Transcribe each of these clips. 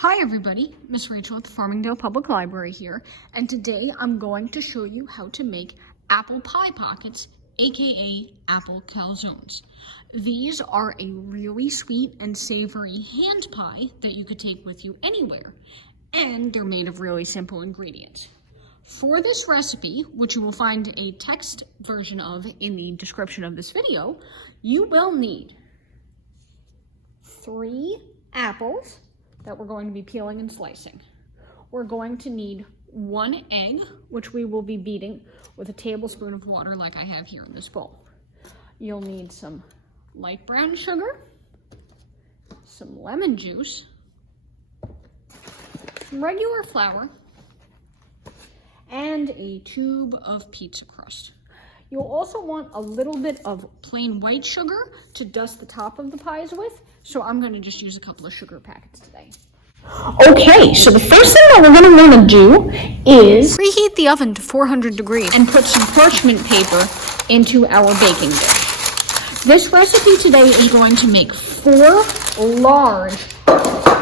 Hi everybody, Miss Rachel at the Farmingdale Public Library here, and today I'm going to show you how to make apple pie pockets, aka apple calzones. These are a really sweet and savory hand pie that you could take with you anywhere, and they're made of really simple ingredients. For this recipe, which you will find a text version of in the description of this video, you will need 3 apples that we're going to be peeling and slicing. We're going to need 1 egg, which we will be beating with a tablespoon of water like I have here in this bowl. You'll need some light brown sugar, some lemon juice, some regular flour, and a tube of pizza crust. You'll also want a little bit of plain white sugar to dust the top of the pies with, so I'm going to just use a couple of sugar packets today. Okay, so the first thing that we're going to want to do is preheat the oven to 400 degrees and put some parchment paper into our baking dish. This recipe today is going to make 4 large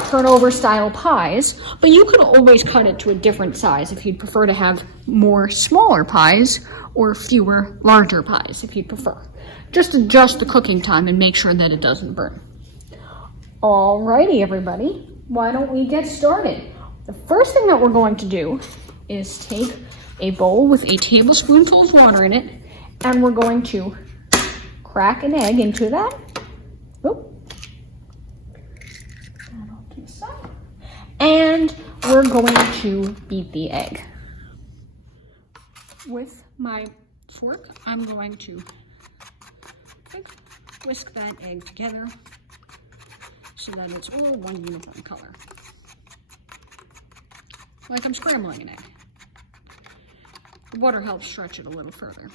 turnover style pies, but you could always cut it to a different size if you'd prefer to have more smaller pies or fewer larger pies if you'd prefer. Just adjust the cooking time and make sure that it doesn't burn. Alrighty everybody, why don't we get started? The first thing that we're going to do is take a bowl with a tablespoonful of water in it, and we're going to crack an egg into that. Oop. That off to the side. And we're going to beat the egg. With my fork, I'm going to whisk that egg together so that it's all one uniform color. Like I'm scrambling an egg. The water helps stretch it a little further.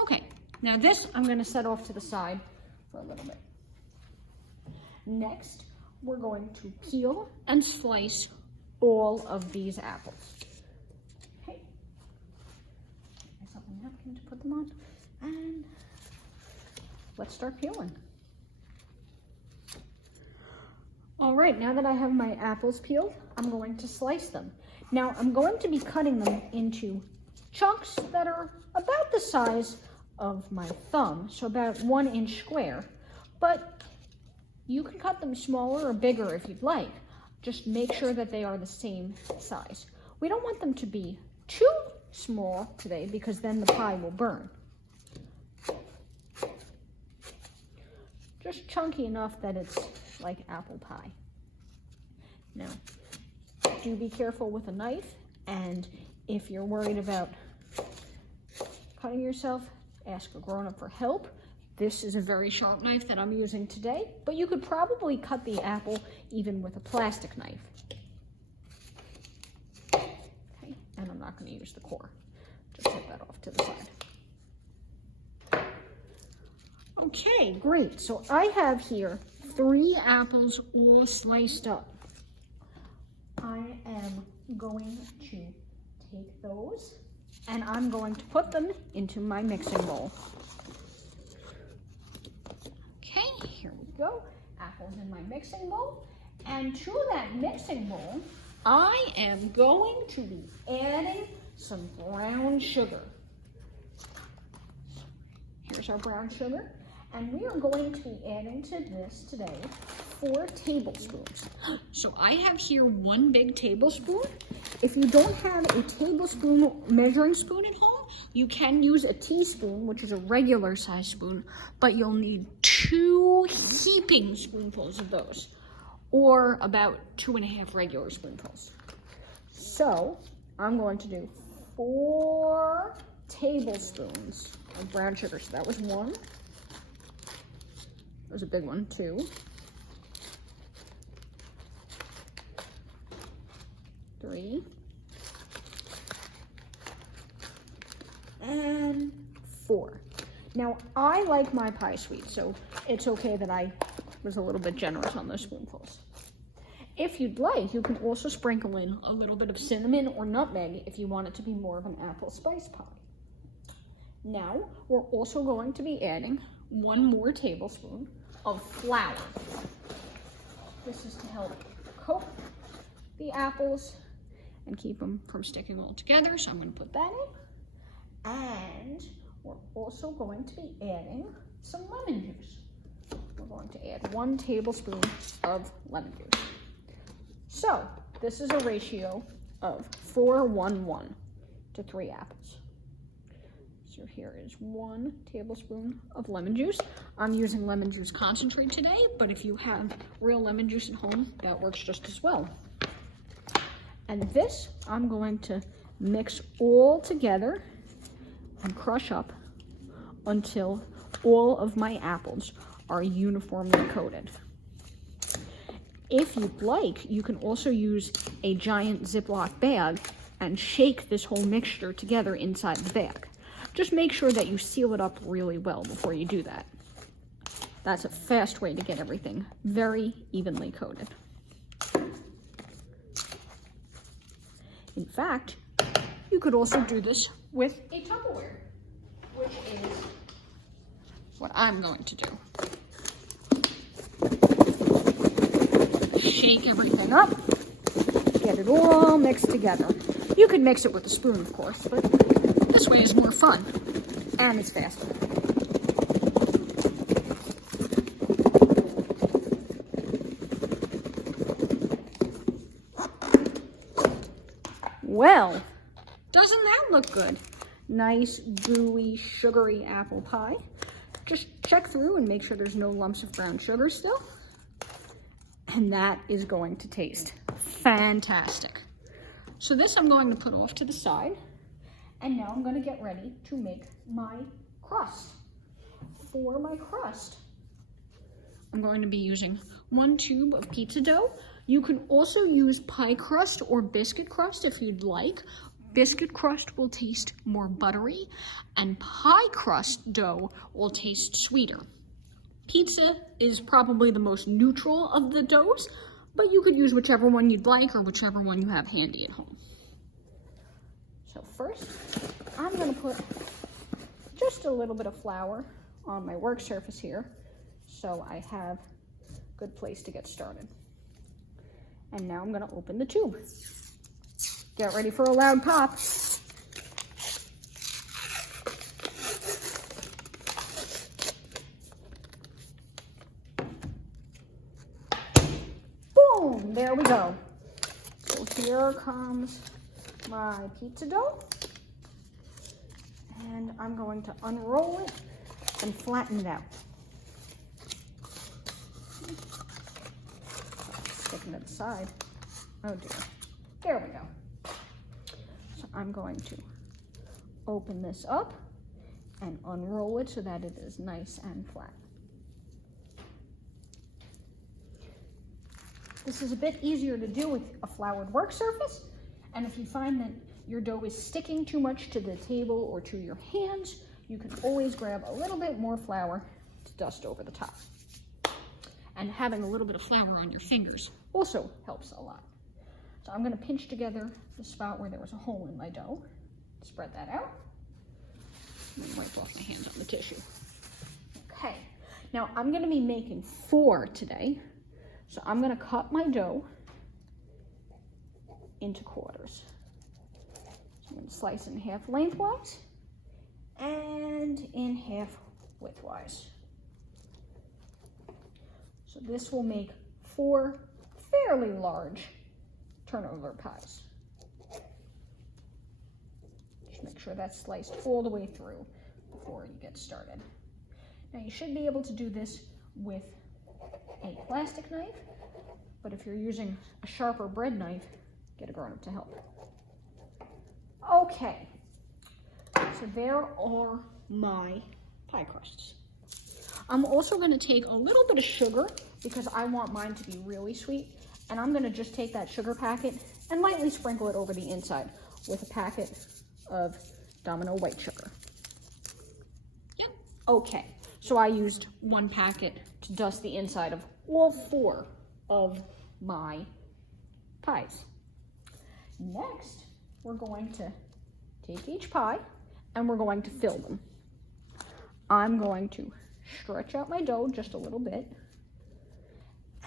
Okay, now this I'm going to set off to the side for a little bit. Next, we're going to peel and slice all of these apples. Okay. Nice little napkin to put them on. And let's start peeling. All right, now that I have my apples peeled, I'm going to slice them. Now, I'm going to be cutting them into chunks that are about the size of my thumb, so about 1 inch square, but you can cut them smaller or bigger if you'd like. Just make sure that they are the same size. We don't want them to be too small today because then the pie will burn. Just chunky enough that it's like apple pie. Now, do be careful with a knife, and if you're worried about cutting yourself, ask a grown-up for help. This is a very sharp knife that I'm using today, but you could probably cut the apple even with a plastic knife. Okay, and I'm not going to use the core. Just set that off to the side. Okay, great. So I have here 3 apples all sliced up. I am going to take those and I'm going to put them into my mixing bowl. Okay, here we go. Apples in my mixing bowl. And to that mixing bowl, I am going to be adding some brown sugar. Here's our brown sugar. And we are going to be adding to this today 4 tablespoons. So I have here 1 big tablespoon. If you don't have a tablespoon measuring spoon at home, you can use a teaspoon, which is a regular size spoon, but you'll need 2 heaping spoonfuls of those, or about 2.5 regular spoonfuls. So I'm going to do 4 tablespoons of brown sugar. So that was 1. There's a big one, 2, 3, and 4. Now, I like my pie sweet, so it's okay that I was a little bit generous on those spoonfuls. If you'd like, you can also sprinkle in a little bit of cinnamon or nutmeg if you want it to be more of an apple spice pie. Now, we're also going to be adding 1 more tablespoon of flour. This is to help coat the apples and keep them from sticking all together. So I'm going to put that in. And we're also going to be adding some lemon juice. We're going to add 1 tablespoon of lemon juice. So this is a ratio of 4:1:1 to 3 apples. So here is 1 tablespoon of lemon juice. I'm using lemon juice concentrate today, but if you have real lemon juice at home, that works just as well. And this I'm going to mix all together and crush up until all of my apples are uniformly coated. If you'd like, you can also use a giant Ziploc bag and shake this whole mixture together inside the bag. Just make sure that you seal it up really well before you do that. That's a fast way to get everything very evenly coated. In fact, you could also do this with a Tupperware, which is what I'm going to do. Shake everything up, get it all mixed together. You could mix it with a spoon, of course, but this way is more fun, and it's faster. Well, doesn't that look good? Nice, gooey, sugary apple pie. Just check through and make sure there's no lumps of brown sugar still. And that is going to taste fantastic. So this I'm going to put off to the side. And now I'm going to get ready to make my crust. For my crust, I'm going to be using 1 tube of pizza dough. You can also use pie crust or biscuit crust if you'd like. Biscuit crust will taste more buttery, and pie crust dough will taste sweeter. Pizza is probably the most neutral of the doughs, but you could use whichever one you'd like or whichever one you have handy at home. So first, I'm going to put just a little bit of flour on my work surface here, so I have a good place to get started. And now I'm going to open the tube. Get ready for a loud pop. Boom! There we go. So here comes my pizza dough. And I'm going to unroll it and flatten it out. Sticking to the side. Oh dear. There we go. So I'm going to open this up and unroll it so that it is nice and flat. This is a bit easier to do with a floured work surface, and if you find that your dough is sticking too much to the table or to your hands, you can always grab a little bit more flour to dust over the top. And having a little bit of flour on your fingers also helps a lot. So I'm going to pinch together the spot where there was a hole in my dough, spread that out, and then wipe off my hands on the tissue. Okay, now I'm going to be making 4 today. So I'm going to cut my dough into quarters. So I'm going to slice in half lengthwise and in half widthwise. So this will make 4 fairly large turnover pies. Just make sure that's sliced all the way through before you get started. Now you should be able to do this with a plastic knife, but if you're using a sharper bread knife, get a grown-up to help. Okay, so there are my pie crusts. I'm also going to take a little bit of sugar because I want mine to be really sweet, and I'm going to just take that sugar packet and lightly sprinkle it over the inside with a packet of Domino white sugar. Yep. Okay, so I used 1 packet to dust the inside of all 4 of my pies. Next, we're going to take each pie and we're going to fill them. I'm going to stretch out my dough just a little bit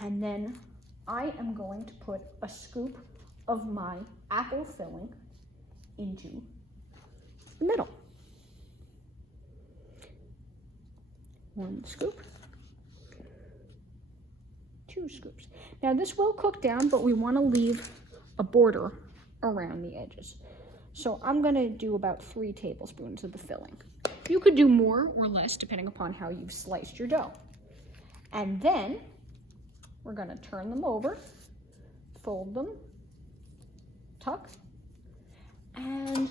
and then I am going to put a scoop of my apple filling into the middle. 1 scoop, 2 scoops. Now this will cook down, but we want to leave a border around the edges. So I'm going to do about 3 tablespoons of the filling. You could do more or less depending upon how you've sliced your dough. And then we're going to turn them over, fold them, tuck, and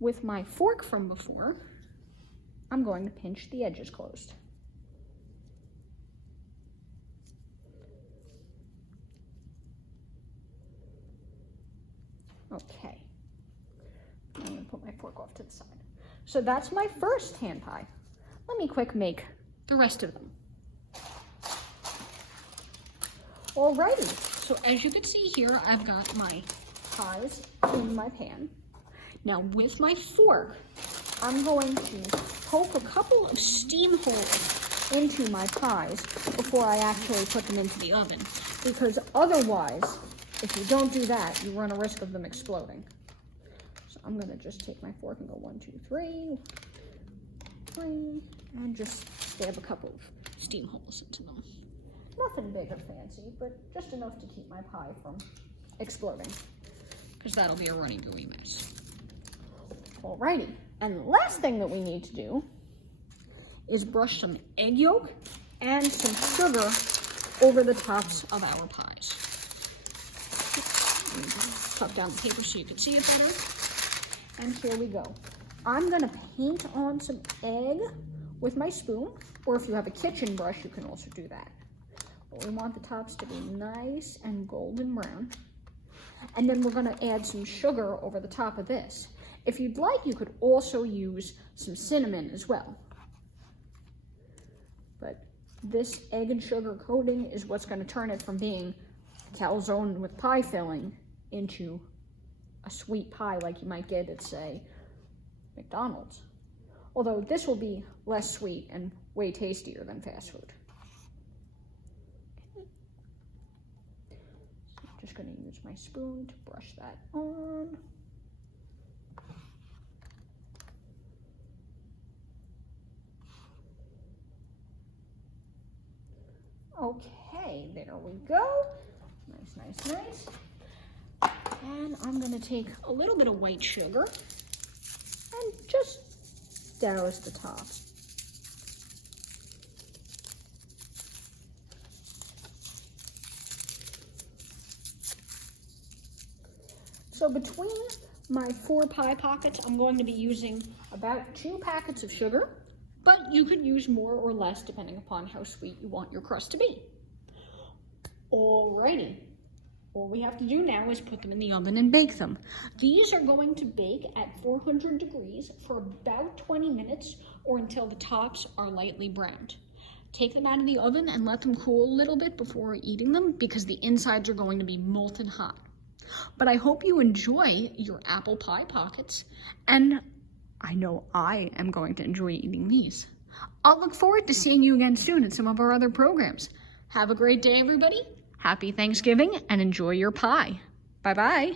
with my fork from before, I'm going to pinch the edges closed. Okay. I'm going to put my fork off to the side. So that's my first hand pie. Let me quick make the rest of them. Alrighty, so as you can see here, I've got my pies in my pan. Now with my fork, I'm going to poke a couple of steam holes into my pies before I actually put them into the oven. Because otherwise, if you don't do that, you run a risk of them exploding. So I'm gonna just take my fork and go 1, 2, 3, and just stab a couple of steam holes into them. Nothing big or fancy, but just enough to keep my pie from exploding, because that'll be a runny gooey mess. Alrighty, and the last thing that we need to do is brush some egg yolk and some sugar over the tops of our pies. Tuck down the paper so you can see it better. And here we go. I'm gonna paint on some egg with my spoon, or if you have a kitchen brush, you can also do that. But we want the tops to be nice and golden brown. And then we're gonna add some sugar over the top of this. If you'd like, you could also use some cinnamon as well. But this egg and sugar coating is what's gonna turn it from being calzone with pie filling into a sweet pie like you might get at, say, McDonald's. Although this will be less sweet and way tastier than fast food. So I'm just gonna use my spoon to brush that on. Okay, there we go. Nice, nice, nice. And I'm gonna take a little bit of white sugar and just douse the top. So between my 4 pie pockets, I'm going to be using about 2 packets of sugar, but you could use more or less depending upon how sweet you want your crust to be. Alrighty. All we have to do now is put them in the oven and bake them. These are going to bake at 400 degrees for about 20 minutes or until the tops are lightly browned. Take them out of the oven and let them cool a little bit before eating them because the insides are going to be molten hot. But I hope you enjoy your apple pie pockets, and I know I am going to enjoy eating these. I'll look forward to seeing you again soon in some of our other programs. Have a great day, everybody. Happy Thanksgiving and enjoy your pie. Bye-bye.